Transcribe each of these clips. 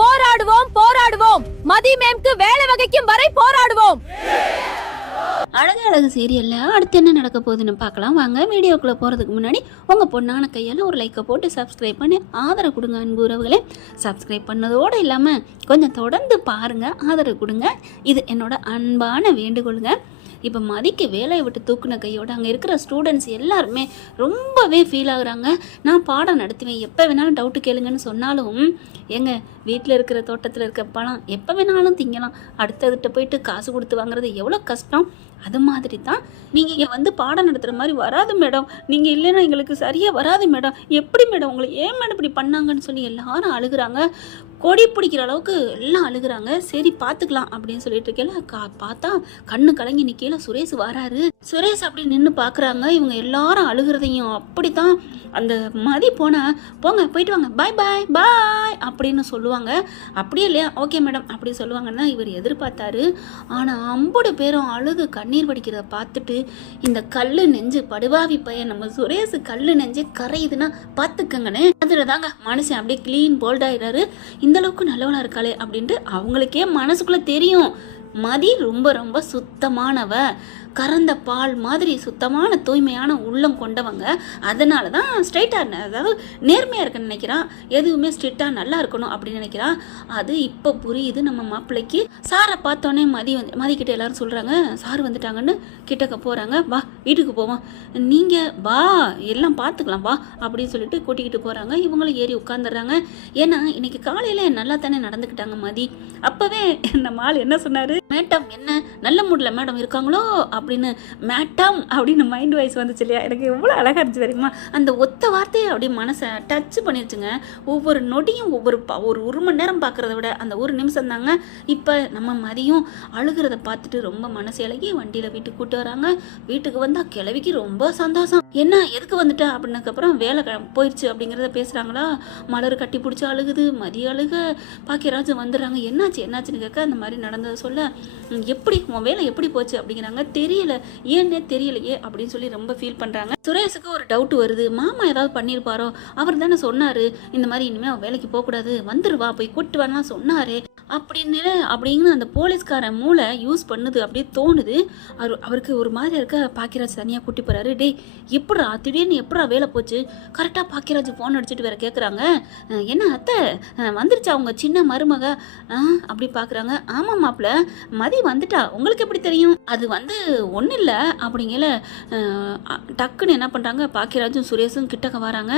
போராடுவோம் போராடுவோம், மதி மேம்க்கு வேலை வகைக்கும் வரை போராடுவோம். அழகு அழகு சீரியல்ல அடுத்து என்ன நடக்க போகுதுன்னு பார்க்கலாம் வாங்க. வீடியோக்குள்ளே போகிறதுக்கு முன்னாடி உங்கள் பொண்ணான கையால் ஒரு லைக்கை போட்டு சப்ஸ்கிரைப் பண்ணி ஆதரவு கொடுங்க அன்பு உறவுகளே. சப்ஸ்கிரைப் பண்ணதோடு இல்லாமல் கொஞ்சம் தொடர்ந்து பாருங்கள், ஆதரவு கொடுங்க. இது என்னோட அன்பான வேண்டுகோளுங்க. இப்போ மதிக்கு வேலையை விட்டு தூக்குன கையோடு அங்கே இருக்கிற ஸ்டூடெண்ட்ஸ் எல்லாருமே ரொம்பவே ஃபீல் ஆகுறாங்க. நான் பாடம் நடத்துவேன், எப்போ வேணாலும் டவுட்டு கேளுங்கன்னு சொன்னாலும் எங்க வீட்டில் இருக்கிற தோட்டத்தில் இருக்க பழம் எப்போ வேணாலும் திங்கலாம், அடுத்ததுகிட்ட போயிட்டு காசு கொடுத்து வாங்குறது எவ்வளோ கஷ்டம். அது மாதிரி தான் நீங்கள் இங்கே வந்து பாடம் நடத்துகிற மாதிரி வராது மேடம், நீங்கள் இல்லைன்னா எங்களுக்கு சரியாக வராது மேடம், எப்படி மேடம் உங்களை ஏன் மேடம் இப்படி பண்ணாங்கன்னு சொல்லி எல்லாரும் அழுகுறாங்க. கொடி பிடிக்கிற அளவுக்கு எல்லாம் அழுகுறாங்க. சரி பார்த்துக்கலாம் அப்படின்னு சொல்லிட்டு இருக்கேன். பார்த்தா கண்ணு கலங்கி நிற்கல சுரேஷ் வராரு. சுரேஷ் அப்படி நின்று பார்க்குறாங்க. இவங்க எல்லாரும் அழுகிறதையும் அப்படி தான் அந்த மதி போனால் போங்க போயிட்டு வாங்க, பாய் பாய் பாய் அப்படின்னு சொல்லுவாங்க. அப்படியே இல்லையா, ஓகே மேடம் அப்படி சொல்லுவாங்கன்னா இவர் எதிர்பார்த்தாரு. ஆனால் அம்புடு பேரும் அழுது கண்ணீர் வடிக்கிறத பார்த்துட்டு இந்த கல்லு நெஞ்சு படுவாவி பையன் நம்ம சுரேஷ் கல்லு நெஞ்சு கரையுதுன்னா பார்த்துக்கங்கண்ணே. அதில் தாங்க மனுஷன் அப்படியே க்ளீன் போல்டாயிடாரு. இந்த அளவுக்கு நல்லவனா இருக்காளே அப்படின்ட்டு அவங்களுக்கே மனசுக்குள்ள தெரியும். மதி ரொம்ப ரொம்ப சுத்தமானவ, கறந்த பால் மாதிரி சுத்தமான தூய்மையான உள்ளம் கொண்டவங்க. அதனால தான் ஸ்ட்ரைட்டாக அதாவது நேர்மையாக இருக்குன்னு நினைக்கிறான். எதுவுமே ஸ்ட்ரிக்டாக நல்லா இருக்கணும் அப்படின்னு நினைக்கிறான். அது இப்போ புரியுது நம்ம மாப்பிள்ளைக்கு. சாரை பார்த்தோன்னே மதிக்கிட்ட எல்லாரும் சொல்கிறாங்க சார் வந்துட்டாங்கன்னு. கிட்டக்க போகிறாங்க. வா வீட்டுக்கு போவோம், நீங்கள் வா எல்லாம் பார்த்துக்கலாம் வா அப்படின்னு சொல்லிட்டு கூட்டிக்கிட்டு போகிறாங்க. இவங்களும் ஏறி உட்காந்துடுறாங்க. ஏன்னா இன்னைக்கு காலையில் நல்லா தானே நடந்துக்கிட்டாங்க மதி. அப்போவே நம்ம ஆள் என்ன சொன்னார், மேடம் என்ன நல்ல மூடில் மேடம் இருக்காங்களோ அப்படின்னு மேட்டம் அப்படின்னு மைண்ட் வாய்ஸ் வந்துச்சு இல்லையா. எனக்கு எவ்வளோ அழகாக இருந்துச்சு தெரியுமா. அந்த ஒத்த வார்த்தையை அப்படியே மனசை டச் பண்ணிடுச்சுங்க. ஒவ்வொரு நொடியும் ஒரு மணி நேரம் பார்க்குறத விட அந்த ஒரு நிமிஷம் தாங்க. இப்போ நம்ம மதியம் அழுகிறத பார்த்துட்டு ரொம்ப மனசு இலகி வண்டியில் வீட்டுக்கு கூப்பிட்டு வராங்க. வீட்டுக்கு வந்தால் கிளவிக்கு ரொம்ப சந்தோஷம். என்ன எதுக்கு வந்துட்டா அப்படின்னதுக்கப்புறம் வேலை போயிடுச்சு அப்படிங்கிறத பேசுகிறாங்களா. மலர் கட்டி பிடிச்சி அழுகுது, மதிய அழுக, பாக்கியராஜ் வந்துடுறாங்க. என்னாச்சுன்னு கேட்க அந்த மாதிரி நடந்ததை சொல்ல, எப்படி உன் வேலை எப்படி போச்சு அப்படிங்கிறாங்க. தெரியல, ஏன்னே தெரியலையே அப்படின்னு சொல்லி ரொம்ப ஃபீல் பண்ணுறாங்க. சுரேஷுக்கு ஒரு டவுட் வருது, மாமா ஏதாவது பண்ணியிருப்பாரோ, அவர் தானே சொன்னார் இந்த மாதிரி இனிமேல் அவன் வேலைக்கு போகக்கூடாது, வந்துருவா போய் கூட்டு வரலாம் சொன்னாரே அப்படின்னு அந்த போலீஸ்கார மூளை யூஸ் பண்ணுது அப்படியே தோணுது. அவருக்கு ஒரு மாதிரி இருக்க. பாக்கியராஜ் தனியாக கூட்டி போகிறாரு. டே எப்படா திடீர்னு எப்படா வேலை போச்சு. கரெக்டாக பாக்கியராஜ் ஃபோன் அடிச்சுட்டு வேற கேட்குறாங்க, என்ன அத்தை வந்துருச்சா அவங்க சின்ன மருமக அப்படி பார்க்குறாங்க. ஆமாம் மாப்பிள்ள மதி வந்துட்டா, உங்களுக்கு எப்படி தெரியும். அது ஒன்றும் இல்லை அப்படிங்கல டக்குன்னு என்ன பண்ணுறாங்க, பாக்கியராஜும் சுரேஷும் கிட்டக்க வராங்க.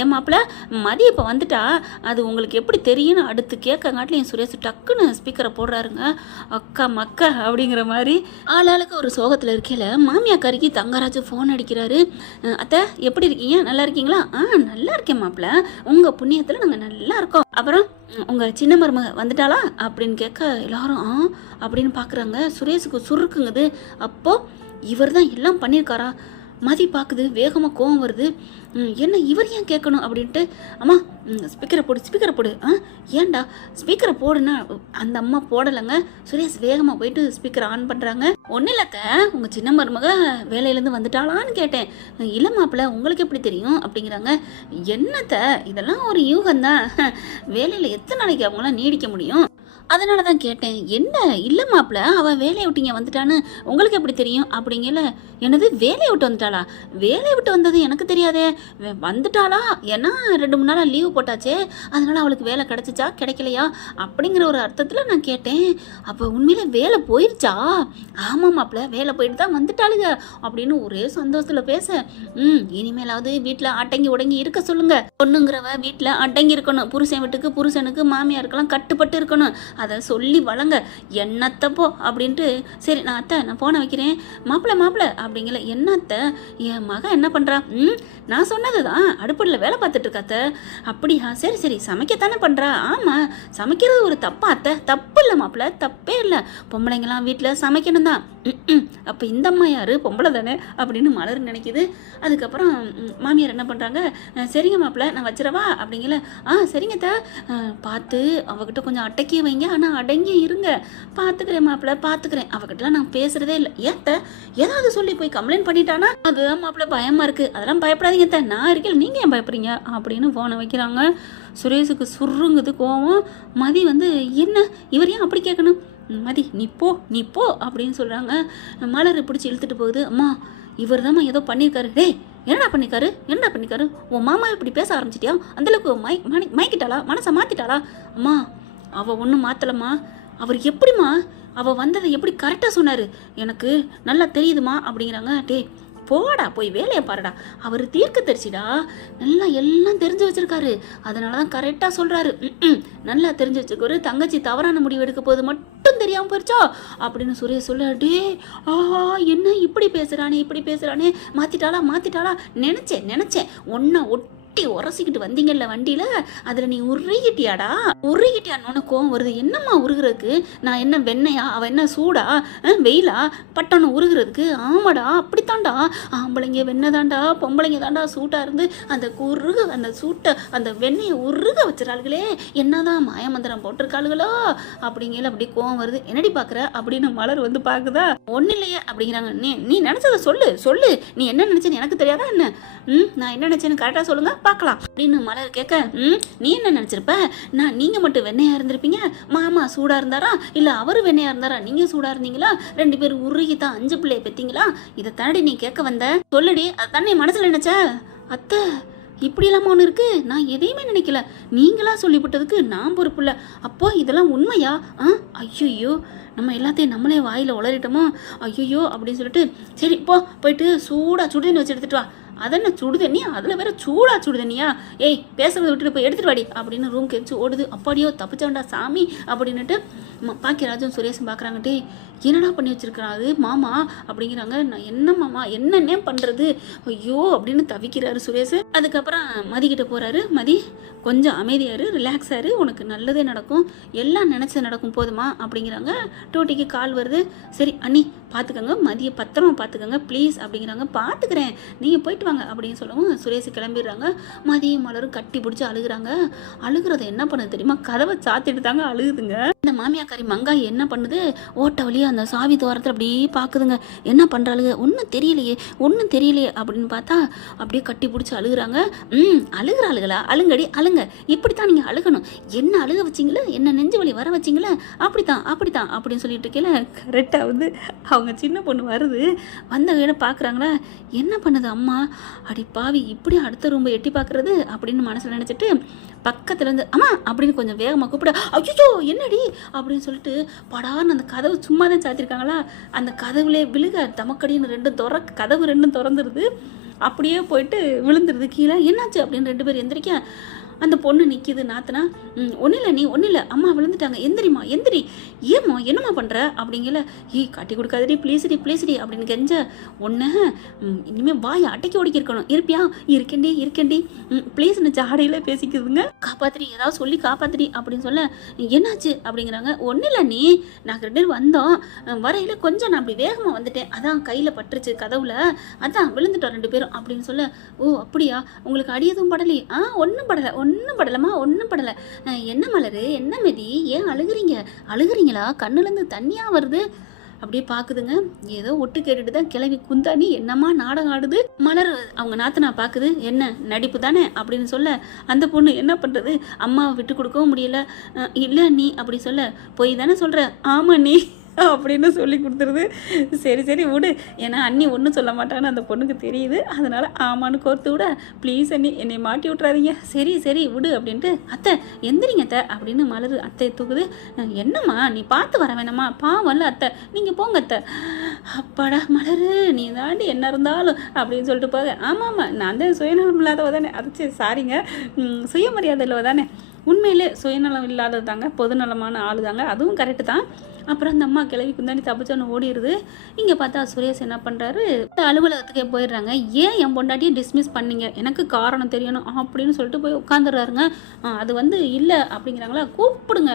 ஏன் மாப்பிள்ள மதி இப்போ வந்துட்டா, அது உங்களுக்கு எப்படி தெரியும்னு அடுத்து கேட்கங்காட்டில் சுரேஷ் டக்குன்னு ஸ்பீக்கரை போடுறாருங்க. அக்கா மக்கா அப்படிங்கிற மாதிரி ஆளாளுக்கு ஒரு சோகத்தில் இருக்கையில மாமியாக்காரிக்கு தங்கராஜு ஃபோன் அடிக்கிறாரு. அத்தை எப்படி இருக்கீங்க, நல்லா இருக்கீங்களா. நல்லா இருக்கேன் மாப்பிள்ள, உங்கள் புண்ணியத்தில் நாங்கள் நல்லா இருக்கோம். அப்புறம் உங்கள் சின்ன மருமக வந்துட்டாளா அப்படின்னு கேட்க எல்லாரும் அப்படின்னு பார்க்குறாங்க. சுரேஷுக்கு சுருக்குங்குது. அப்போது இவர் தான் எல்லாம் பண்ணியிருக்காரா. மதி பார்க்குது, வேகமாக கோவம் வருது. என்ன இவர் ஏன் கேட்கணும் அப்படின்ட்டு, அம்மா ஸ்பீக்கரை போடு. ஏன்டா ஸ்பீக்கரை போடுன்னா அந்த அம்மா போடலைங்க. சுரேஷ் வேகமாக போயிட்டு ஸ்பீக்கரை ஆன் பண்ணுறாங்க. ஒன்றும் இல்லைத்த, உங்கள் சின்ன மருமக வேலையிலேருந்து வந்துட்டாளான்னு கேட்டேன். இல்லை மாப்பிள்ள உங்களுக்கு எப்படி தெரியும் அப்படிங்கிறாங்க. என்னத்த இதெல்லாம் ஒரு யூகம்தான், வேலையில் எத்தனை நாளைக்கு அவங்களாம் நீடிக்க முடியும், அதனால தான் கேட்டேன். என்ன இல்லை மாப்பிள்ள அவள் வேலையை விட்டீங்க வந்துட்டான்னு உங்களுக்கு எப்படி தெரியும் அப்படிங்கல. என்னது வேலையை விட்டு வந்துட்டாளா, வேலையை விட்டு வந்தது எனக்கு தெரியாதே, வந்துட்டாளா ஏன்னா 2-3 நாளாக லீவு போட்டாச்சே, அதனால அவளுக்கு வேலை கிடச்சிச்சா கிடைக்கலையா அப்படிங்கிற ஒரு அர்த்தத்தில் நான் கேட்டேன். அப்போ உண்மையில வேலை போயிடுச்சா. ஆமாம் மாப்பிள்ள வேலை போயிட்டு தான் வந்துட்டாளுங்க அப்படின்னு ஒரே சந்தோஷத்தில் பேச, இனிமேலாவது வீட்டில் அடங்கி உடங்கி இருக்க சொல்லுங்க. பொண்ணுங்கிறவ வீட்டில் அடங்கி இருக்கணும், புருஷன் வீட்டுக்கு புருஷனுக்கு மாமியாருக்கெல்லாம் கட்டுப்பட்டு இருக்கணும், அதை சொல்லி வளங்க. என்னத்தப்போ அப்படின்ட்டு சரி நான் அத்தை நான் போன வைக்கிறேன். மாப்பிள்ள அப்படிங்கல. என்னத்த என் மகன் என்ன பண்ணுறா. நான் சொன்னது தான் அடுப்படியில் வேலை பார்த்துட்டு இருக்காத்த. அப்படியா சரி சமைக்கத்தானே பண்ணுறா. ஆமாம் சமைக்கிறது ஒரு தப்பா அத்தை. தப்பு இல்லை மாப்பிள்ள, தப்பே இல்லை, பொம்பளைங்களாம் வீட்டில் சமைக்கணும் தான். அப்போ இந்த அம்மா யார், பொம்பளை தானே அப்படின்னு மலர் நினைக்கிது. அதுக்கப்புறம் மாமியார் என்ன பண்ணுறாங்க, சரிங்க மாப்பிள்ள நான் வச்சிடவா அப்படிங்கல. சரிங்க அத்தை பார்த்து அவகிட்ட கொஞ்சம் அட்டைக்கி வைங்க நீங்கள் ஆனால் அடங்கி இருங்க, பார்த்துக்கிறேன் மாப்பிள்ள பார்த்துக்கிறேன், அவகிட்டலாம் நான் பேசுகிறதே இல்லை. ஏத்த ஏதாவது சொல்லி போய் கம்ப்ளைண்ட் பண்ணிட்டானா அதுதான் மாப்பிள்ள பயமாக இருக்குது. அதெல்லாம் பயப்படாதீங்க அத்தை, நான் இருக்கேன், நீங்கள் ஏன் பயப்படுறீங்க அப்படின்னு ஃபோனை வைக்கிறாங்க. சுரேஷுக்கு சுருங்குது கோவம். மதி வந்து என்ன இவர் ஏன் அப்படி கேட்கணும், மதி நீ போ அப்படின்னு சொல்கிறாங்க. மலர் பிடிச்சி இழுத்துட்டு போகுது. அம்மா இவர் தாம்மா ஏதோ பண்ணியிருக்காரு. டே என்னடா பண்ணிக்காரு உன் மாமா இப்படி பேச ஆரம்பிச்சிட்டியா, அந்தளவுக்கு மைக்கிட்டாளா, மனசை மாற்றிட்டாளா? அம்மா அவள் ஒன்றும் மாற்றலம்மா, அவர் எப்படிம்மா அவள் வந்ததை எப்படி கரெக்டாக சொன்னார் எனக்கு நல்லா தெரியுதுமா அப்படிங்கிறாங்க. டே போடா போய் வேலையை பாருடா, அவர் தீர்க்க தெரிச்சிடா, நல்லா எல்லாம் தெரிஞ்சு வச்சிருக்காரு, அதனால தான் கரெக்டாக சொல்கிறாரு. நல்லா தெரிஞ்சு வச்சுக்கோரு, தங்கச்சி தவறான முடிவு எடுக்க போது மட்டும் தெரியாமல் போயிடுச்சோ அப்படின்னு சுரேஷ் சொல்ல. டே ஆஹா என்ன இப்படி பேசுகிறானே மாற்றிட்டாளா நினச்சேன் ஒன்றா உரசிக்கிட்டு வந்தீங்கல்ல வண்டியில, அதுல நீ உருகிட்டியான்னு கோவம் வருது. என்னம்மா உருகிறதுக்கு, நான் என்ன வெண்ணையா, அவ என்ன சூடா வெயிலா பட்டணம் உருகிறதுக்கு? ஆமாடா அப்படித்தான்டா, ஆம்பளைங்க வெண்ணெய் தாண்டா, பொம்பளைங்க தாண்டா சூட்டா இருந்து அந்த சூட்டை அந்த வெண்ணெயை உருக வச்சிருக்காளுகளே, என்னதான் மாயமந்திரம் போட்டிருக்காளுகளோ அப்படிங்கல அப்படி கோவம் வருது. என்னடி பாக்குற அப்படின்னு மலர் வந்து பாக்குதா. ஒன்னும் இல்லையே அப்படிங்கிறாங்க. நீ நினைச்சத சொல்லு, நீ என்ன நினைச்சேன்னு எனக்கு தெரியாதா என்ன? நான் என்ன நினைச்சேன்னு கரெக்டா சொல்லுங்க பார்க்கலாம் அப்படின்னு மலர் கேட்க. நீ என்ன நினைச்சிருப்ப, நீங்க மட்டும் வெண்ணையா இருந்திருப்பீங்க, மாமா சூடா இருந்தாரா இல்ல அவரு வெண்ணையா இருந்தாரா, நீங்க சூடா இருந்தீங்களா, 2 பேரும் உருகித்தான் 5 பிள்ளைய பெத்தீங்களா, இதை தாண்டி நீ கேட்க வந்த, சொல்லுடி, அதானே மனசுல நினைச்ச? அத்தை இப்படி இல்லாம ஒன்று இருக்கு, நான் எதையுமே நினைக்கல, நீங்களா சொல்லிவிட்டதுக்கு நான் பொறுப்பு இல்லை. அப்போ இதெல்லாம் உண்மையா? ஐயோ நம்ம எல்லாத்தையும் நம்மளே வாயில உளறிட்டோமோ, ஐயோ அப்படின்னு சொல்லிட்டு சரி போயிட்டு சூடா சுடுதண்ணி வச்சு எடுத்துட்டு வா. அதென்ன சுடுதண்ணியா, அதில் வேற சூடா சுடுதண்ணியா, ஏய் பேசுறதை விட்டுட்டு போய் எடுத்துட்டு வாடி அப்படின்னு ரூம் கெடிச்சு ஓடுது. அப்பாடியோ தப்பிச்சவன்டா சாமி அப்படின்னுட்டு பாக்கியராஜும் சுரேஷும் பார்க்குறாங்க. டே என்னடா பண்ணி வச்சிருக்கிறான் அது மாமா அப்படிங்கிறாங்க. நான் என்ன மாமா என்னன்னே பண்ணுறது, ஐயோ அப்படின்னு தவிக்கிறாரு சுரேஷ். அதுக்கப்புறம் மதிக்கிட்ட போகிறாரு. மதி கொஞ்சம் அமைதியாரு, ரிலாக்ஸாரு, உனக்கு நல்லதே நடக்கும், எல்லாம் நினச்சது நடக்கும் போதுமா அப்படிங்கிறாங்க. டோட்டிக்கு கால் வருது. சரி அண்ணி பார்த்துக்கோங்க, மதியை பத்திரமா பார்த்துக்கோங்க ப்ளீஸ் அப்படிங்கிறாங்க. பார்த்துக்கிறேன் நீங்கள் போயிட்டு வாங்க அப்படின்னு சொல்லவும் சுரேஷ் கிளம்பிடுறாங்க. மதியம் மலரும் கட்டி பிடிச்சி அழுகுறாங்க. அழுகுறத என்ன பண்ணுது தெரியுமா, கதவை சாத்திட்டு தாங்க அழுகுதுங்க. இந்த மாமியாக்காரி மங்காய் என்ன பண்ணுது, ஓட்ட வழியாக அந்த சாவி துவாரத்தில் அப்படியே பார்க்குதுங்க. என்ன பண்ணுறாளுங்க ஒன்றும் தெரியலையே அப்படின்னு பார்த்தா அப்படியே கட்டி பிடிச்சி அழுகுறாங்க. அழுகுறாளுகளா, அழுங்கடி அழுங்க, இப்படித்தான் நீங்கள் அழுகணும், என்ன அழுக வச்சிங்களே, என்ன நெஞ்சு வலி வர வச்சிங்களே, அப்படித்தான் அப்படின்னு சொல்லிட்டு இருக்கேல. கரெக்டாக வந்து அவங்க சின்ன பொண்ணு வருது. வந்த வீட பார்க்குறாங்களா, என்ன பண்ணுது அம்மா, அடி பாவி இப்படி அடுத்த ரூம்பை எட்டி பார்க்குறது அப்படின்னு மனசில் நினச்சிட்டு பக்கத்துலேருந்து அம்மா அப்படின்னு கொஞ்சம் வேகமாக கூப்பிட. ஐயோ என்னடி அப்படின்னு சொல்லிட்டு படான்னு அந்த கதவு சும்மா தான் சாத்திருக்காங்களா, அந்த கதவுலே விழுக தமக்கடின்னு கதவு ரெண்டும் திறந்துருது. அப்படியே போயிட்டு விழுந்துருது கீழே. என்னாச்சு அப்படின்னு 2 பேர் எந்திரிக்க. அந்த பொண்ணு நிற்கிது. நாத்தனா ஒன்றும் இல்லை அம்மா விழுந்துட்டாங்க, எந்திரி ஏம்மா என்னம்மா பண்ணுற அப்படிங்கல. காட்டி கொடுக்காதடி ப்ளீஸ்டி அப்படின்னு கெஞ்ச. ஒன்று இனிமேல் வாயை அட்டைக்கி ஓடிக்கிருக்கணும், இருப்பியா? இருக்கேன்டி ப்ளீஸ்னு ஜாடையில் பேசிக்குதுங்க. காப்பாத்திரி ஏதாவது சொல்லி காப்பாத்திரி அப்படின்னு சொல்ல. என்னாச்சு அப்படிங்கிறாங்க. ஒன்றும் இல்லை நீ நாங்கள் 2 பேரும் வந்தோம், வரையில் கொஞ்சம் நான் அப்படி வேகமாக வந்துட்டேன், அதான் கையில் பட்டுருச்சு கதவுல, அதான் விழுந்துட்டோம் 2 பேரும் அப்படின்னு சொல்ல. ஓ அப்படியா, உங்களுக்கு அடி எதுவும் படலையே? ஒன்றும் படலை. என்ன மலரு, என்ன மெதி, ஏன் அழுகுறீங்களா, கண்ணுலேருந்து தண்ணியாக வருது அப்படியே பார்க்குதுங்க. ஏதோ ஒட்டு கேட்டுட்டு தான் கிளவி குந்தாணி என்னம்மா நாடகம் ஆடுது. மலர் அவங்க நாத்தனா பார்க்குது. என்ன நடிப்பு தானே அப்படின்னு சொல்ல. அந்த பொண்ணு என்ன பண்ணுறது, அம்மாவை விட்டு கொடுக்கவும் முடியல. இல்லை நீ அப்படி சொல்ல. போய் தானே சொல்கிற? ஆமாம் நீ அப்படின்னு சொல்லி கொடுத்துருது. சரி விடு, ஏன்னா அண்ணி ஒன்றும் சொல்ல மாட்டான்னு அந்த பொண்ணுக்கு தெரியுது. அதனால் ஆமான்னு கோர்த்து விட. ப்ளீஸ் அண்ணி என்னை மாட்டி விட்றாதீங்க, சரி விடு அப்படின்ட்டு. அத்தை எந்திரிங்க அத்தை அப்படின்னு மலர் அத்தையை தூக்குது. என்னம்மா நீ பார்த்து வர வேணாமா, பாவம்ல அத்தை, நீங்கள் போங்க அத்தை. அப்பாடா மலரு நீ தாண்டி என்ன இருந்தாலும் அப்படின்னு சொல்லிட்டு போக. ஆமாம் நான் தான் சுயநலம் இல்லாதவ தானே, அது சாரிங்க, சுயமரியாதை இல்லவ தானே. உண்மையிலே சுயநலம் இல்லாதது தாங்க, பொதுநலமான ஆள் தாங்க, அதுவும் கரெக்டு தான். அப்புறம் அந்த அம்மா கிளவி குந்தாண்டி தப்பிச்சோன்னு ஓடிடுது. இங்கே பார்த்தா சுரேஷ் என்ன பண்ணுறாரு, அலுவலகத்துக்கே போயிடுறாங்க. ஏன் என் பொண்டாட்டியை டிஸ்மிஸ் பண்ணீங்க, எனக்கு காரணம் தெரியணும் அப்படின்னு சொல்லிட்டு போய் உட்காந்துடுறாருங்க. அது இல்லை அப்படிங்கிறாங்களா, கூப்பிடுங்க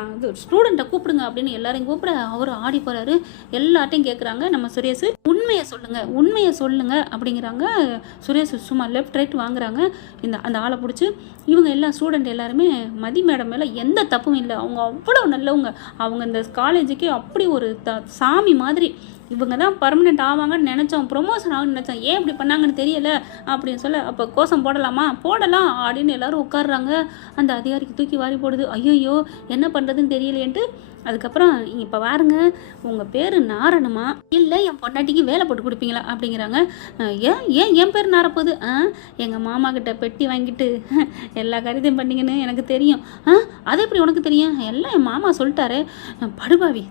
அது ஸ்டூடெண்ட்டை கூப்பிடுங்க அப்படின்னு எல்லாரையும் கூப்பிட அவர் ஆடி போகிறாரு. எல்லார்ட்டையும் கேட்குறாங்க நம்ம சுரேஷ், உண்மையை சொல்லுங்க அப்படிங்கிறாங்க. சுரேஷ் சும்மா லெஃப்ட் ரைட் வாங்குறாங்க. அந்த ஆளை பிடிச்சி இவங்க எல்லா ஸ்டூடெண்ட் எல்லாருமே மதி மேடம் மேலே எந்த தப்பும் இல்லை, அவங்க அவ்வளோ நல்லவங்க, அவங்க இந்த காலேஜுக்கே அப்படி ஒரு சாமி மாதிரி, இவங்க தான் பர்மனெண்ட் ஆவாங்கன்னு நினச்சோம், ப்ரொமோஷன் ஆகுன்னு நினச்சோம், ஏன் இப்படி பண்ணாங்கன்னு தெரியல அப்படின்னு சொல்ல, அப்போ கோஷம் போடலாம் அப்படின்னு எல்லாரும் உட்காடுறாங்க. அந்த அதிகாரிக்கு தூக்கி வாரி போடுது. ஐயோ என்ன பண்ணுறதுன்னு தெரியலேன்ட்டு அதுக்கப்புறம் இப்போ பாருங்க, உங்கள் பேர் நாரணுமா இல்லை என் பொண்டாட்டிக்கு வேலை போட்டு கொடுப்பீங்களா அப்படிங்கிறாங்க. என் பேர் நாரப்போகுது, எங்கள் மாமா கிட்ட பெட்டி வாங்கிட்டு எல்லா காரியத்தையும் பண்ணிங்கன்னு எனக்கு தெரியும். அது எப்படி உனக்கு தெரியும், எல்லாம் என் மாமா சொல்லிட்டாரு. படுபாவி,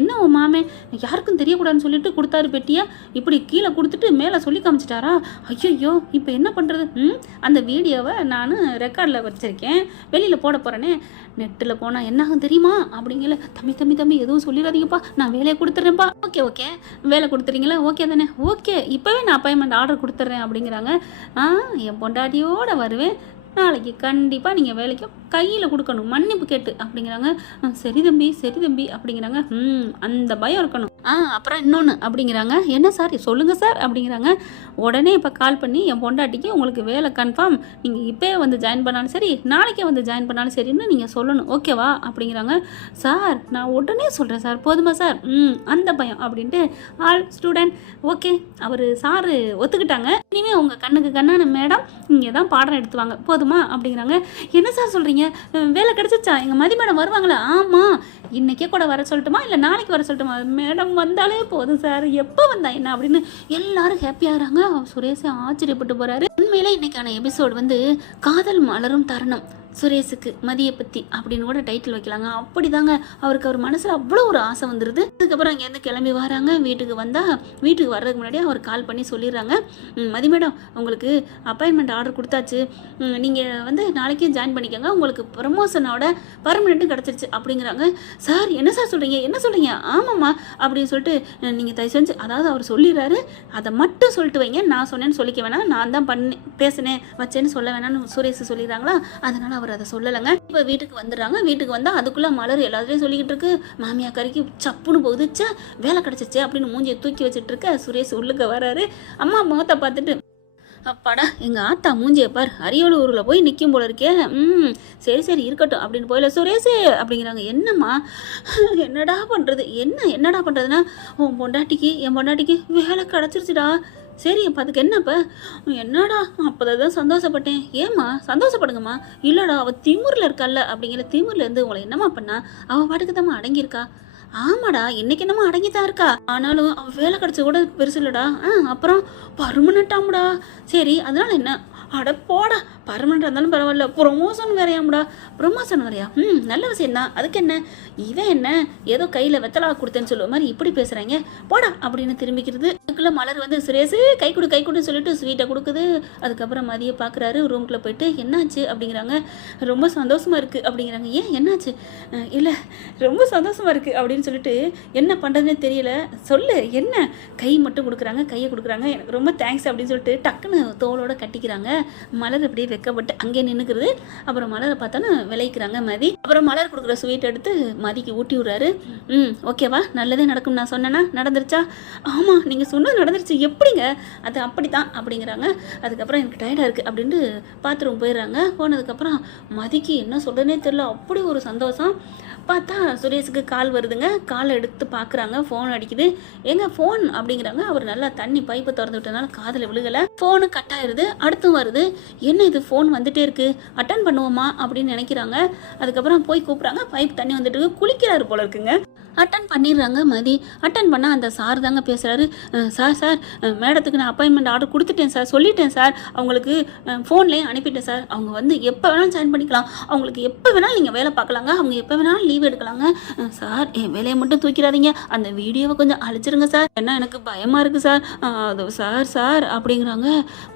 என்ன உன் மாமே யாருக்கும் தெரியக்கூடாதுன்னு சொல்லிட்டு கொடுத்தாரு பெட்டியா, இப்படி கீழே கொடுத்துட்டு மேலே சொல்லி காமிச்சிட்டாரா. ஐயோ இப்போ என்ன பண்ணுறது, அந்த வீடியோவை நான் ரெக்கார்டில் வச்சுருக்கேன், வெளியில் போட போகிறேனே, நெட்டில் போனால் என்னாகும் தெரியுமா அப்படிங்கல. தம்பி எதுவும் சொல்லிடாதீங்கப்பா, நான் வேலையை கொடுத்துட்றேன்ப்பா. ஓகே வேலை கொடுத்துறீங்களா, ஓகே தானே, ஓகே இப்போவே நான் அப்பாயின்மெண்ட் ஆர்டர் கொடுத்துட்றேன் அப்படிங்கிறாங்க. என் பொண்டாட்டியோடு வருவேன், நாளைக்கு கண்டிப்பாக நீங்கள் வேலைக்கு கையில் கொடுக்கணும், மன்னிப்பு கேட்டு அப்படிங்கிறாங்க. சரி தம்பி அப்படிங்கிறாங்க. அந்த பயம் இருக்கணும். அப்புறம் இன்னொன்று அப்படிங்கிறாங்க. என்ன சார் சொல்லுங்கள் சார் அப்படிங்கிறாங்க. உடனே இப்போ கால் பண்ணி என் பொண்டாட்டிக்கு உங்களுக்கு வேலை கன்ஃபார்ம், நீங்கள் இப்போயே வந்து ஜாயின் பண்ணாலும் சரி, நாளைக்கே வந்து ஜாயின் பண்ணாலும் சரின்னு நீங்கள் சொல்லணும், ஓகேவா அப்படிங்கிறாங்க. சார் நான் உடனே சொல்கிறேன் சார், போதுமா சார், அந்த பயம் அப்படின்ட்டு ஆல் ஸ்டூடெண்ட் ஓகே, அவர் சார் ஒத்துக்கிட்டாங்க. இனிமேல் உங்கள் கண்ணுக்கு கண்ணான மேடம் இங்கே தான் பாடம் எடுத்துவாங்க, போதுமா அப்படிங்கிறாங்க. என்ன சார் சொல்கிறீங்க, வேலை கிடச்சிச்சா, எங்கள் மதி மேடம் வருவாங்களா. ஆமாம், இன்றைக்கே கூட வர சொல்லட்டுமா இல்லை நாளைக்கு வர சொல்லட்டுமா, மேடம் வந்தாலே போதும் சார், எப்போ வந்தா என்ன அப்படின்னு எல்லாரும் ஹாப்பியாகிறாங்க. சுரேஷ் ஆச்சரியப்பட்டு போகிறாரு. உண்மையிலே இன்னைக்கான எபிசோடு வந்து காதல் மலரும் தருணம் சுரேஷுக்கு மதியை பற்றி அப்படின்னு கூட டைட்டில் வைக்கலாங்க. அப்படி தாங்க அவருக்கு அவர் மனசில் அவ்வளோ ஒரு ஆசை வந்துடுது. அதுக்கப்புறம் அங்கேருந்து கிளம்பி வராங்க. வீட்டுக்கு வர்றதுக்கு முன்னாடி அவர் கால் பண்ணி சொல்லிடுறாங்க, மதி மேடம் உங்களுக்கு அப்பாயின்மெண்ட் ஆர்டர் கொடுத்தாச்சு, நீங்கள் வந்து நாளைக்கே ஜாயின் பண்ணிக்கோங்க, உங்களுக்கு ப்ரமோஷனோட பர்மனெண்ட்டும் கிடச்சிருச்சு அப்படிங்கிறாங்க. சார் என்ன சார் சொல்கிறீங்க, ஆமாம்மா அப்படின்னு சொல்லிட்டு நீங்கள் தயவு செஞ்சு, அதாவது அவர் சொல்லிடுறாரு, அதை மட்டும் சொல்லிட்டு வைங்க, நான் சொன்னேன்னு சொல்லிக்க வேணாம், நான் தான் பேசினேன் வச்சேன்னு சொல்ல வேணாம்னு சுரேஷ் சொல்லிடுறாங்களா. அதனால் அவர் அதை சொல்லலைங்க. இப்போ வீட்டுக்கு வந்துடுறாங்க. வீட்டுக்கு வந்தால் அதுக்குள்ளே மலர் எல்லாத்தையும் சொல்லிக்கிட்டு இருக்கு, மாமியா கறிக்கு சப்புன்னு போகுது, வேலை கிடச்சிச்சு அப்படின்னு மூஞ்சியை தூக்கி வச்சுட்டு இருக்க சுரேஷ் உள்ளுக்க வராரு. அம்மா முகத்தை பார்த்துட்டு, அப்பாடா எங்கள் ஆத்தா மூஞ்சியை பார், அரியலூரில் போய் நிற்கும் போல இருக்கே, சரி இருக்கட்டும் அப்படின்னு போயில. சுரேஷ் அப்படிங்கிறாங்க. என்னம்மா என்னடா பண்ணுறதுன்னா, என் பொண்டாட்டிக்கு வேலை கிடச்சிருச்சுடா. சரி அப்போ அதுக்கு என்னப்போ, என்னடா அப்போதான் சந்தோஷப்பட்டேன். ஏம்மா சந்தோஷப்படுங்கம்மா. இல்லைடா அவள் திமுறில் இருக்கால அப்படிங்கிற, திமுறிலேருந்து உங்களை என்னம்மா பண்ணா, அவள் பாட்டுக்கு தாம்மா அடங்கியிருக்கா. ஆமாடா இன்னைக்கு என்னமோ அடங்கித்தான் இருக்கா, ஆனாலும் அவள் வேலை கிடச்ச கூட பெருசு இல்லைடா. அப்புறம் பர்மனெண்ட்டாமுடா. சரி அதனால என்ன, அட போடா, பர்மனெண்ட் இருந்தாலும் பரவாயில்ல, ப்ரொமோஷன் வேறையா, நல்ல விஷயம் தான், அதுக்கு என்ன, இவன் என்ன ஏதோ கையில் வெத்தலா கொடுத்தேன்னு சொல்லுவ மாதிரி இப்படி பேசுகிறாங்க, போடா அப்படின்னு திரும்பிக்கிறது. அதுக்குள்ளே மலர் வந்து சுரேஷ் கை கொடுன்னு சொல்லிட்டு ஸ்வீட்டை கொடுக்குது. அதுக்கப்புறம் மதியை பார்க்குறாரு, ரூம்குள்ளே போயிட்டு என்னாச்சு அப்படிங்கிறாங்க. ரொம்ப சந்தோஷமாக இருக்குது அப்படிங்கிறாங்க. ஏன் என்னாச்சு, இல்லை ரொம்ப சந்தோஷமாக இருக்குது அப்படின்னு சொல்லிட்டு என்ன பண்ணுறதுனே தெரியல, சொல்லு என்ன, கை மட்டும் கொடுக்குறாங்க, கையை கொடுக்குறாங்க, எனக்கு ரொம்ப தேங்க்ஸ் அப்படின்னு சொல்லிட்டு டக்குன்னு தோளோட கட்டிக்கிறாங்க. மலர் அப்படியே வெக்கப்பட்டு அங்கே நின்றுக்கிறது. அப்புறம் மலரை பார்த்தானு விளைக்கிறாங்க மதி. அப்புறம் மலர் கொடுக்குற ஸ்வீட் எடுத்து மதிக்கு ஊட்டி விடுறாரு. ஓகேவா, நல்லதே நடக்கும் நான் சொன்னேன்னா நடந்துருச்சா. ஆமாம் நீங்கள் சொன்னது நடந்துருச்சு, எப்படிங்க, அது அப்படி தான் அப்படிங்கிறாங்க. அதுக்கப்புறம் எனக்கு டயர்டாக இருக்குது அப்படின்ட்டு பாத்ரூம் போயிடுறாங்க. போனதுக்கப்புறம் மதிக்கு என்ன சொல்கிறதுனே தெரியல, அப்படி ஒரு சந்தோஷம். பார்த்தா சுரேஷுக்கு கால் வருதுங்க. காலை எடுத்து பார்க்குறாங்க, ஃபோன் அடிக்குது. எங்க ஃபோன் அப்படிங்கிறாங்க. அவர் நல்லா தண்ணி பைப்பை திறந்து விட்டனால காதில் விழுகலை. ஃபோனு கட் ஆயிடுது. அடுத்தும் வருது. என்ன இது ஃபோன் வந்துட்டே இருக்கு, அட்டன் பண்ணுவோமா அப்படின்னு நினைக்கிறாங்க. அதுக்கப்புறம் போய் கூப்பிட்றாங்க. பைப் தண்ணி வந்துட்டு இருக்கு, குளிக்கிறாரு போல இருக்குங்க. அட்டன் பண்ணிடுறாங்க மதி. அட்டன் பண்ணால் அந்த சார் தாங்க பேசுகிறாரு. சார் மேடத்துக்கு நான் அப்பாயின்மெண்ட் ஆர்டர் கொடுத்துட்டேன் சார், சொல்லிட்டேன் சார், அவங்களுக்கு ஃபோன்லேயே அனுப்பிட்டேன் சார், அவங்க வந்து எப்போ வேணாலும் ஜாயின் பண்ணிக்கலாம், அவங்களுக்கு எப்போ வேணாலும் நீங்கள் வேலை பார்க்கலாங்க, அவங்க எப்போ வேணாலும் லீவ் எடுக்கலாங்க. சார் என் வேலையை மட்டும் தூக்கிடாதீங்க, அந்த வீடியோவை கொஞ்சம் அழிச்சிருங்க சார், ஏன்னா எனக்கு பயமாக இருக்குது சார். அது சார் அப்படிங்கிறாங்க.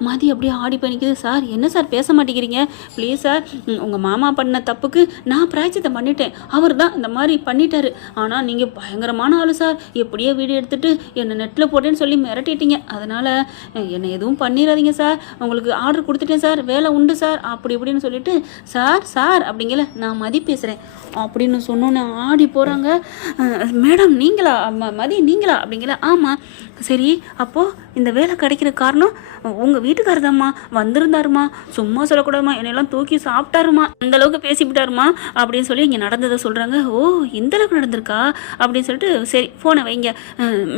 மதி அப்படியே ஆடி பண்ணிக்குது. சார் என்ன சார் பேச மாட்டேங்கிறீங்க, ப்ளீஸ் சார், உங்கள் மாமா பண்ண தப்புக்கு நான் பிராய்ச்சித்தை பண்ணிட்டேன், அவர் தான் இந்த மாதிரி பண்ணிட்டாரு, ஆனால் நீங்கள் பயங்கரமான ஆளு சார், எப்படியோ வீடியோ எடுத்துட்டு என்னை நெட்டில் போட்டேன்னு சொல்லி மிரட்டிட்டீங்க, அதனால் என்னை எதுவும் பண்ணிடாதீங்க சார், உங்களுக்கு ஆர்டர் கொடுத்துட்டேன் சார், வேலை உண்டு சார் அப்படி இப்படின்னு சொல்லிட்டு சார் சார் அப்படிங்கல நான் மதி பேசுகிறேன் அப்படின்னு சொன்னோன்னே ஆடி போகிறாங்க. மேடம் நீங்களா மதி நீங்களா அப்படிங்கல. ஆமாம். சரி, அப்போது இந்த வேலை கிடைக்கிற காரணம் உங்கள் வீட்டுக்காரர் தாம்மா, வந்திருந்தாருமா, சும்மா சொல்லக்கூடாதுமா, என்னெல்லாம் தூக்கி சாப்பிட்டாருமா, அந்தளவுக்கு பேசிவிட்டாருமா அப்படின்னு சொல்லி இங்கே நடந்ததை சொல்கிறாங்க. ஓ இந்தளவுக்கு நடந்திருக்கா அப்படின்னு சொல்லிட்டு சரி ஃபோனை வைங்க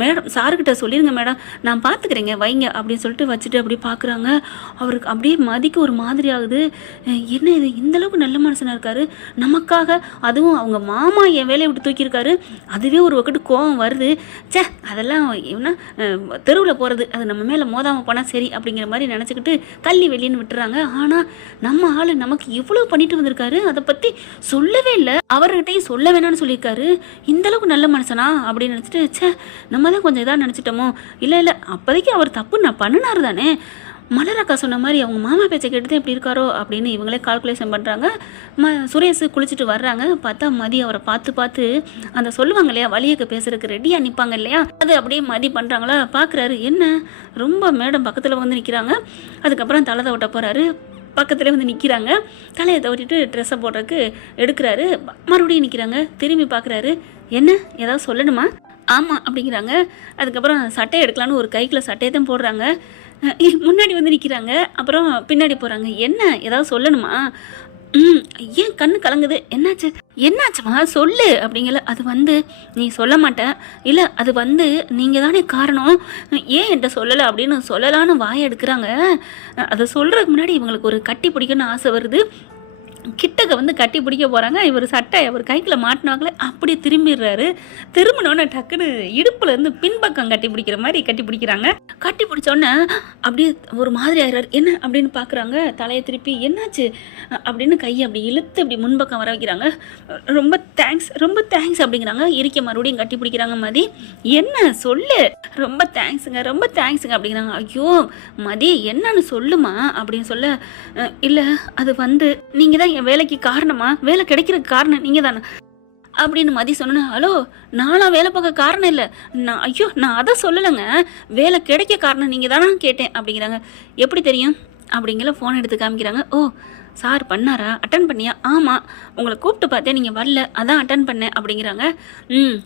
மேடம், சாருக்கிட்ட சொல்லிடுங்க மேடம், நான் பார்த்துக்கிறேங்க வைங்க அப்படின்னு சொல்லிட்டு வச்சுட்டு அப்படி பார்க்குறாங்க. அவருக்கு அப்படியே மதிக்கு ஒரு மாதிரி ஆகுது. என்ன இது இந்தளவுக்கு நல்ல மனுஷனாக இருக்காரு நமக்காக, அதுவும் அவங்க மாமா என் வேலையை விட்டு தூக்கியிருக்காரு, அதுவே ஒரு வக்கட்டு கோவம் வருது. சே அதெல்லாம் என்ன தெருவில் போகிறது, அது நம்ம மேலே மோதாமல் போனால் சரி அப்படிங்கிற மாதிரி நினச்சிக்கிட்டு கள்ளி வெளியின்னு விட்டுறாங்க. ஆனால் நம்ம ஆள் நமக்கு இவ்வளோ பண்ணிட்டு வந்திருக்காரு, அதை பற்றி சொல்லவே இல்லை, அவர்கிட்டையும் சொல்ல வேணாம்னு சொல்லியிருக்காரு, இந்தளவுக்கு நல்ல மனுஷனா அப்படின்னு நினச்சிட்டு சே நம்ம தான் கொஞ்சம் இதாக நினச்சிட்டோமோ. இல்லை அப்போதைக்கு அவர் தப்பு நான் பண்ணினார் தானே, மலரக்கா சொன்ன மாதிரி அவங்க மாமா பேச்சை கேட்டு தான் எப்படி இருக்காரோ அப்படின்னு இவங்களே கால்குலேஷன் பண்ணுறாங்க. சுரேஷ் குளிச்சுட்டு வர்றாங்க. பார்த்தா மதி அவரை பார்த்து அந்த சொல்லுவாங்க இல்லையா வலியக்க பேசுறதுக்கு ரெடியாக நிற்பாங்க இல்லையா, அது அப்படியே மதி பண்ணுறாங்களா பார்க்குறாரு. என்ன ரொம்ப மேடம் பக்கத்தில் வந்து நிற்கிறாங்க. அதுக்கப்புறம் தலை தவட்ட போகிறாரு, பக்கத்துலேயே வந்து நிற்கிறாங்க. தலையை தவட்டிட்டு ட்ரெஸ்ஸை போடுறதுக்கு எடுக்கிறாரு, மறுபடியும் நிற்கிறாங்க. திரும்பி பார்க்குறாரு, என்ன ஏதாவது சொல்லணுமா? ஆமாம் அப்படிங்கிறாங்க. அதுக்கப்புறம் சட்டையை எடுக்கலான்னு ஒரு கைக்குள்ள சட்டையை தான் போடுறாங்க. முன்னாடி வந்து நிற்கிறாங்க, அப்புறம் பின்னாடி போகிறாங்க. என்ன ஏதாவது சொல்லணுமா? ஏன் கண்ணு கலங்குது, என்னாச்சுமா சொல்லு அப்படிங்கல. அது வந்து நீ சொல்ல மாட்டேன், இல்லை அது வந்து நீங்கள் தானே காரணம், ஏன் என்கிட்ட சொல்லலை அப்படின்னு சொல்லலான்னு வாயை எடுக்கிறாங்க. அதை சொல்கிறதுக்கு முன்னாடி இவங்களுக்கு ஒரு கட்டி பிடிக்கணும்னு ஆசை வருது. கிட்டக்க வந்து கட்டி பிடிக்க போகிறாங்க. இவர் சட்டை அவர் கைக்கில் மாட்டினாங்களே அப்படியே திரும்பிடுறாரு. திரும்பினோன்னே டக்குன்னு இடுப்புலேருந்து பின்பக்கம் கட்டி பிடிக்கிற மாதிரி கட்டி பிடிக்கிறாங்க. கட்டி பிடிச்சோன்னே அப்படியே ஒரு மாதிரி ஆயிடுறாரு. என்ன அப்படின்னு பார்க்குறாங்க. தலையை திருப்பி என்னாச்சு அப்படின்னு கையை அப்படி இழுத்து அப்படி முன்பக்கம் வர வைக்கிறாங்க. ரொம்ப தேங்க்ஸ் அப்படிங்கிறாங்க. இருக்க மறுபடியும் கட்டி பிடிக்கிறாங்க. மதி என்ன சொல்லு, ரொம்ப தேங்க்ஸுங்க அப்படிங்கிறாங்க. ஐயோ மதி என்னன்னு சொல்லுமா அப்படின்னு சொல்ல, இல்லை அது வந்து நீங்கள் தான் என் வேலைக்கு காரணமா, வேலை கிடைக்கிறதுக்கு காரணம் நீங்கள் தானே அப்படின்னு மதி சொன்ன. ஹலோ நானும் வேலை பார்க்க காரணம் இல்லை, நான் அதை சொல்லலைங்க, வேலை கிடைக்க காரணம் நீங்கள் தானே கேட்டேன் அப்படிங்கிறாங்க. எப்படி தெரியும் அப்படிங்கிற ஃபோன் எடுத்து காமிக்கிறாங்க. ஓ சார் பண்ணாரா, அட்டன் பண்ணியா? ஆமாம் உங்களை கூப்பிட்டு பார்த்தேன் நீங்கள் வரல, அதான் அட்டன் பண்ணேன் அப்படிங்கிறாங்க.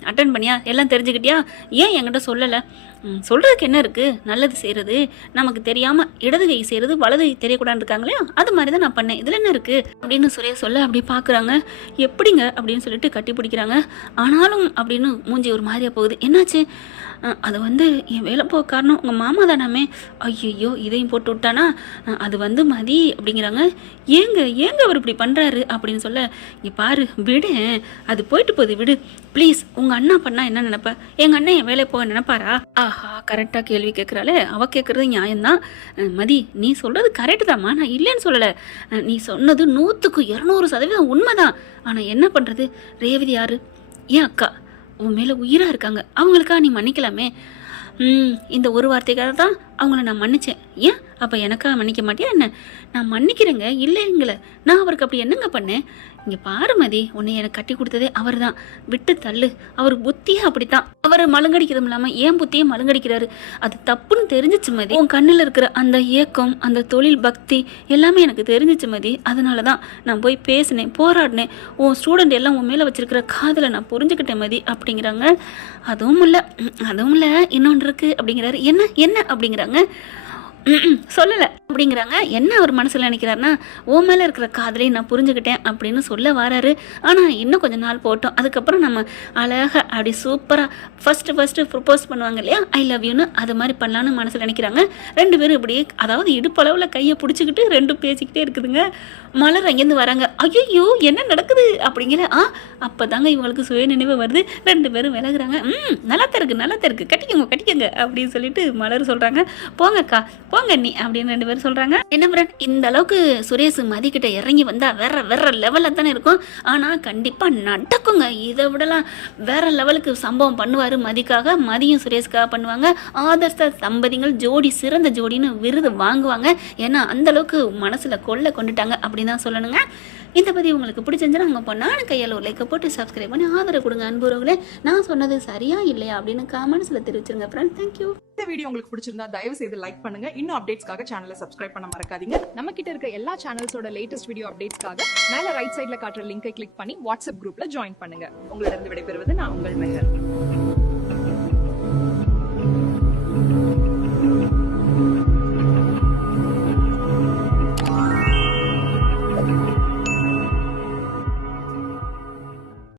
அட்டன் பண்ணியா, எல்லாம் தெரிஞ்சுக்கிட்டியா, ஏன் என்கிட்ட சொல்லலை? சொல்கிறதுக்கு என்ன இருக்குது, நல்லது செய்கிறது நமக்கு தெரியாமல் இடது கை செய்கிறது வலது கை தெரியக்கூடாதுன்னு இருக்காங்களே, அது மாதிரி தான் நான் பண்ணேன், இதில் என்ன இருக்குது அப்படின்னு சுரேஷ் சொல்ல. அப்படி பார்க்குறாங்க. எப்படிங்க அப்படின்னு சொல்லிட்டு கட்டி பிடிக்கிறாங்க. ஆனாலும் அப்படின்னு மூஞ்சி ஒரு மாதிரியாக போகுது. என்னாச்சு? அது வந்து என் வேலை போக காரணம் உங்கள் மாமா தானாமே. ஐயோ இதையும் போட்டு விட்டானா, அது வந்து மதி அப்படிங்கிறாங்க. ஏங்க அவர் இப்படி பண்ணுறாரு அப்படின்னு சொல்ல, இங்கே பாரு விடு, அது போயிட்டு போகுது விடு ப்ளீஸ். உங்கள் அண்ணா பண்ணால் என்ன நினைப்ப, எங்கள் அண்ணன் என் வேலை போக நினைப்பாரா? ஆஹா கரெக்டாக கேள்வி கேட்குறாளே, அவள் கேட்குறது நியாயம்தான். மதி நீ சொல்கிறது கரெக்டு தான்மா, நான் இல்லைன்னு சொல்லலை, நீ சொன்னது 100க்கு 200% உண்மைதான். ஆனால் என்ன பண்ணுறது, ரேவதி யாரு, ஏன் அக்கா உன் மேலே உயிராக இருக்காங்க, அவங்களுக்கா நீ மன்னிக்கலாமே. இந்த ஒரு வார்த்தைக்காக தான் அவங்கள நான் மன்னித்தேன். ஏன் அப்போ எனக்காக மன்னிக்க மாட்டியா என்ன? நான் மன்னிக்கிறேங்க, இல்லைங்கள, நான் அவருக்கு அப்படி என்னங்க பண்ணேன்? இங்கே பாரு மதி, உன்னை எனக்கு கட்டி கொடுத்ததே அவர் தான், விட்டு தள்ளு. அவர் புத்தியே அப்படித்தான், அவர் மழுங்கடிக்கிறதும் இல்லாமல் ஏன் புத்தியே மழுங்கடிக்கிறாரு, அது தப்புன்னு தெரிஞ்சிச்சு மதி. உன் கண்ணில் இருக்கிற அந்த ஏக்கம், அந்த தொழில் பக்தி எல்லாமே எனக்கு தெரிஞ்சிச்சு மதி. அதனால தான் நான் போய் பேசினேன், போராடினேன். உன் ஸ்டூடெண்ட் எல்லாம் உன் மேலே வச்சிருக்கிற காதலை நான் புரிஞ்சுக்கிட்டேன் மதி அப்படிங்கிறாங்க. அதுவும் இல்லை இன்னொன்று இருக்குது அப்படிங்கிறாரு. என்ன அப்படிங்கிறாங்க. சொல்லலை அப்படிங்கிறாங்க. என்ன அவர் மனசில் நினைக்கிறாருன்னா, ஓ மேலே இருக்கிற காதலை நான் புரிஞ்சுக்கிட்டேன் அப்படின்னு சொல்ல வராரு. ஆனால் இன்னும் கொஞ்சம் நாள் போட்டோம், அதுக்கப்புறம் நம்ம அழகாக அப்படி சூப்பராக ஃபஸ்ட்டு ப்ரொப்போஸ் பண்ணுவாங்க இல்லையா, ஐ லவ் யூன்னு, அது மாதிரி பண்ணலான்னு மனசில் நினைக்கிறாங்க. ரெண்டு பேரும் இப்படியே அதாவது இடுப்பளவில் கையை பிடிச்சிக்கிட்டு ரெண்டும் பேசிக்கிட்டே இருக்குதுங்க. மலர் அங்கேருந்து வராங்க. ஐயோ என்ன நடக்குது அப்படிங்கிற அப்போ தாங்க இவங்களுக்கு சுய நினைவு வருது. ரெண்டு பேரும் விலகுறாங்க. நல்லா தான் இருக்கு கட்டிக்கங்க அப்படின்னு சொல்லிட்டு மலர் சொல்கிறாங்க. போங்கக்கா போங்க நீ அப்படின்னு ரெண்டு பேரும் சொல்கிறாங்க. என்ன ஃப்ரெண்ட், இந்த அளவுக்கு சுரேஷ் மதிக்கிட்ட இறங்கி வந்தால் வேற லெவலில் தானே இருக்கும். ஆனால் கண்டிப்பாக நடக்குங்க, இதை விடலாம் வேற லெவலுக்கு சம்பவம் பண்ணுவார் மதிக்காக. மதியும் சுரேஷ்காக பண்ணுவாங்க. ஆதர்ஷ தம்பதிகள் ஜோடி சிறந்த ஜோடின்னு விருது வாங்குவாங்க. ஏன்னா அந்தளவுக்கு மனசில் கொண்டுட்டாங்க அப்படின்னு தான் சொல்லணுங்க. இந்த பற்றி உங்களுக்கு பிடிச்சிருந்துச்சுன்னா உங்கள் பொண்ணான கையால் ஒரு லைக்கை போட்டு சப்ஸ்கிரைப் பண்ணி ஆதரவு கொடுங்க அன்புறவங்களே. நான் சொன்னது சரியா இல்லையா அப்படின்னு கமெண்ட்ஸில் தெரிவிச்சிருங்க ஃப்ரெண்ட். தேங்க்யூ. இந்த வீடியோ உங்களுக்கு பிடிச்சிருந்தா தயவு செய்து லைக் பண்ணுங்க. இன்னும் அப்டேட்ஸ்க்காக சேனலை சப்ஸ்கிரைப் பண்ண மறக்காதீங்க. நம்ம கிட்ட இருக்க எல்லா சேனல்ஸோட லேட்டஸ்ட் வீடியோ அப்டேட்ஸ்க்காக மேல ரைட் சைடுல காட்டுற லிங்கை கிளிக் பண்ணி வாட்ஸ்அப் குரூப்ல ஜாயின் பண்ணுங்க. உங்களிடம் விடைபெறுவது நான் உங்கள் மெஹர்.